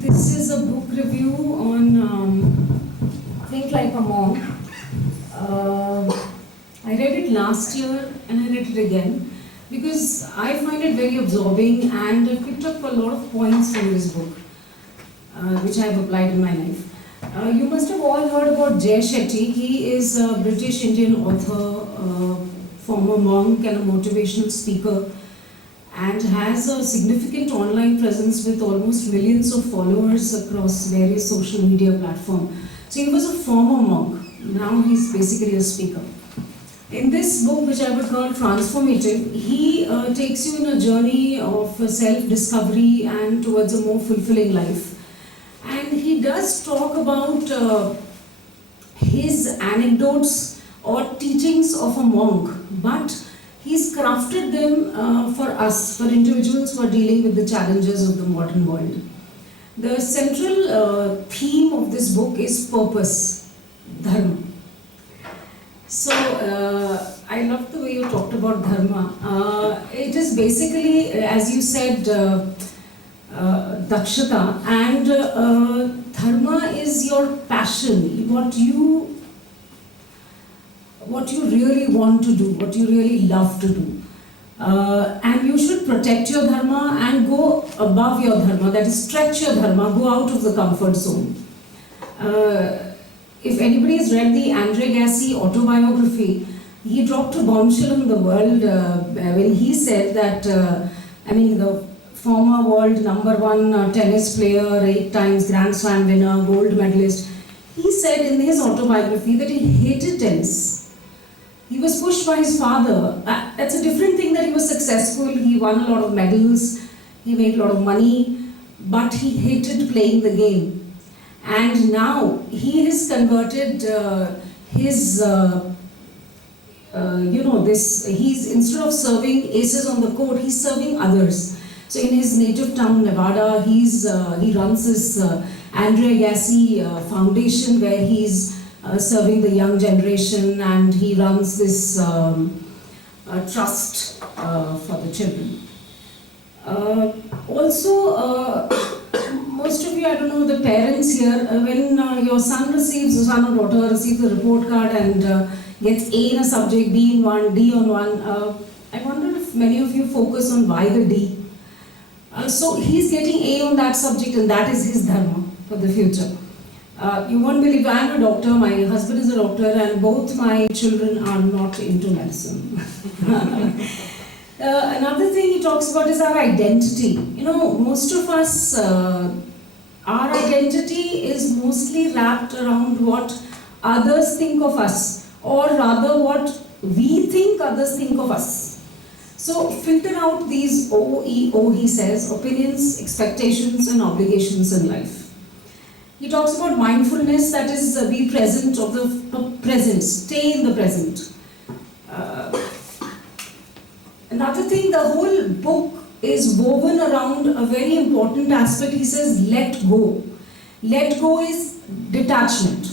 This is a book review on Think Like a Monk. I read it last year and I read it again because I find it very absorbing and I picked up a lot of points from this book which I have applied in my life. You must have all heard about Jay Shetty. He is a British Indian author, former monk and a motivational speaker, and has a significant online presence with almost millions of followers across various social media platforms. So he was a former monk, now he's basically a speaker. In this book, which I would call transformative, he takes you in a journey of self-discovery and towards a more fulfilling life. And he does talk about his anecdotes or teachings of a monk, but he's crafted them for us, for individuals who are dealing with the challenges of the modern world. The central theme of this book is purpose, dharma. So, I love the way you talked about dharma. It is basically, as you said, dakshata, and dharma is your passion, what you really want to do, what you really love to do. And you should protect your dharma and go above your dharma, that is stretch your dharma, go out of the comfort zone. If anybody has read the Andre Agassi autobiography, he dropped a bombshell in the world when he said that, the former world #1 tennis player, 8 times Grand Slam winner, gold medalist, he said in his autobiography that he hated tennis. He was pushed by his father. That's a different thing that he was successful, he won a lot of medals, he made a lot of money, but he hated playing the game. And now he has converted his, he's, instead of serving aces on the court, he's serving others. So in his native town, Nevada, he runs this Andre Agassi Foundation where he's serving the young generation, and he runs this trust for the children. Most of you, I don't know, the parents here, when your son or daughter receives a report card and gets A in a subject, B in one, D on one, I wonder if many of you focus on why the D. So he's getting A on that subject, and that is his dharma for the future. You won't believe, I am a doctor, my husband is a doctor, and both my children are not into medicine. Another thing he talks about is our identity. Most of us, our identity is mostly wrapped around what others think of us, or rather what we think others think of us. So filter out these OEO, he says, opinions, expectations and obligations in life. He talks about mindfulness, that is be present of the present, stay in the present. Another thing, the whole book is woven around a very important aspect. He says, let go. Let go is detachment.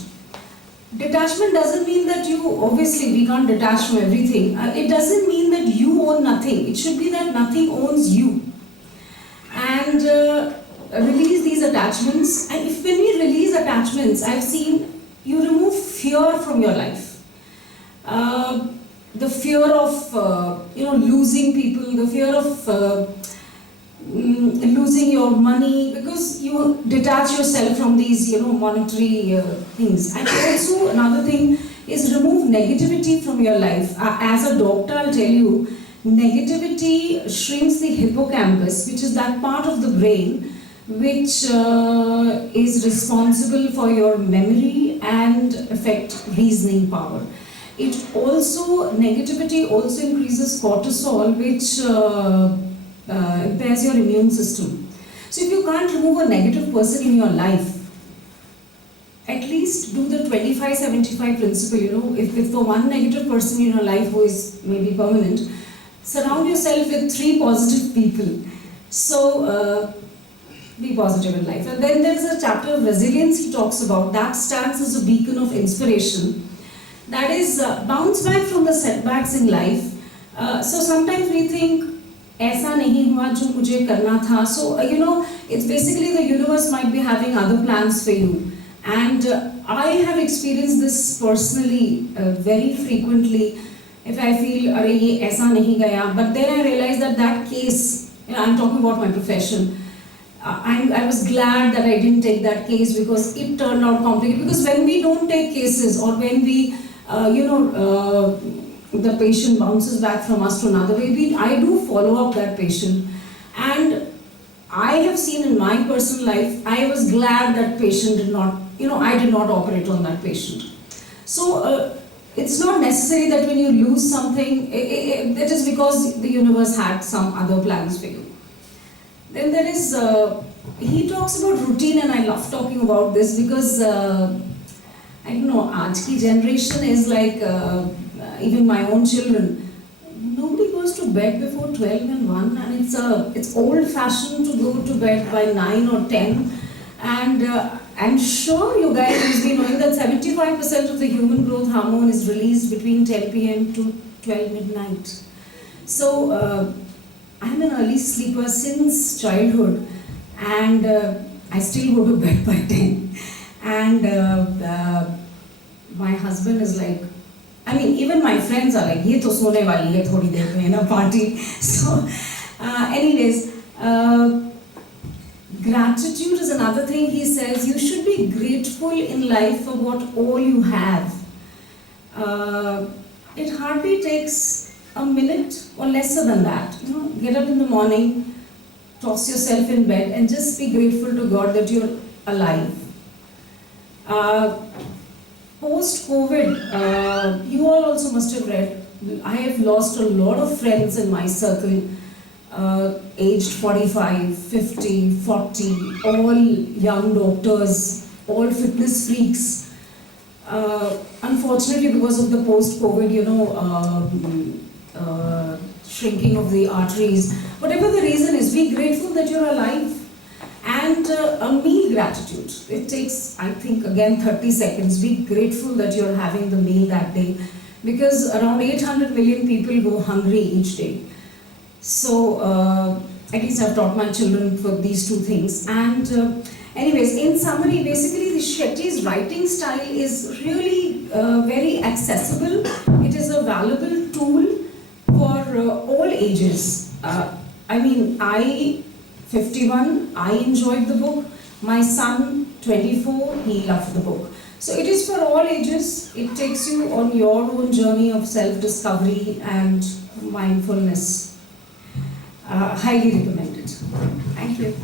Detachment doesn't mean that obviously we can't detach from everything. It doesn't mean that you own nothing. It should be that nothing owns you. And release these attachments. And when we release attachments, I've seen you remove fear from your life. The fear of losing people, the fear of losing your money, because you detach yourself from these monetary things. And also another thing is remove negativity from your life. As a doctor, I'll tell you, negativity shrinks the hippocampus, which is that part of the brain which is responsible for your memory and affect reasoning power. Negativity also increases cortisol, which impairs your immune system. So if you can't remove a negative person in your life, at least do the 25-75 principle. If for one negative person in your life who is maybe permanent, surround yourself with 3 positive people. So be positive in life. And then there's a chapter of resilience he talks about. That stands as a beacon of inspiration. That is, bounce back from the setbacks in life. So sometimes we think, ऐसा नहीं हुआ जो मुझे करना था. So, it's basically the universe might be having other plans for you. And I have experienced this personally very frequently. If I feel, "Arey, ye aisa nahi gaya," but then I realize that that case, I'm talking about my profession, I was glad that I didn't take that case because it turned out complicated. Because when we don't take cases, or when we, the patient bounces back from us to another way, I do follow up that patient. And I have seen in my personal life, I was glad that patient did not, I did not operate on that patient. So it's not necessary that when you lose something, it is because the universe had some other plans for you. Then there is, he talks about routine, and I love talking about this because, I don't know, aaj ki generation is like, even my own children, nobody goes to bed before 12 and 1, and it's old-fashioned to go to bed by 9 or 10. And I'm sure you guys must be knowing that 75% of the human growth hormone is released between 10 p.m. to 12 midnight. So I'm an early sleeper since childhood, and I still go to bed by 10. And my husband is like, even my friends are like, "Ye to sone wali hai thodi der mein na party." So, anyways, gratitude is another thing he says. You should be grateful in life for what all you have. It hardly takes a minute or lesser than that. Get up in the morning, toss yourself in bed, and just be grateful to God that you're alive. Post-COVID, you all also must have read, I have lost a lot of friends in my circle, aged 45, 50, 40, all young doctors, all fitness freaks. Unfortunately, because of the post-COVID, shrinking of the arteries, whatever the reason is, be grateful that you're alive. And a meal gratitude. It takes, I think, again 30 seconds. Be grateful that you're having the meal that day, because around 800 million people go hungry each day. So at least I've taught my children for these two things. And anyways, in summary, basically the Shetty's writing style is really very accessible. It is a valuable tool for all ages. 51, I enjoyed the book. My son, 24, he loved the book. So it is for all ages. It takes you on your own journey of self-discovery and mindfulness. Highly recommended. Thank you.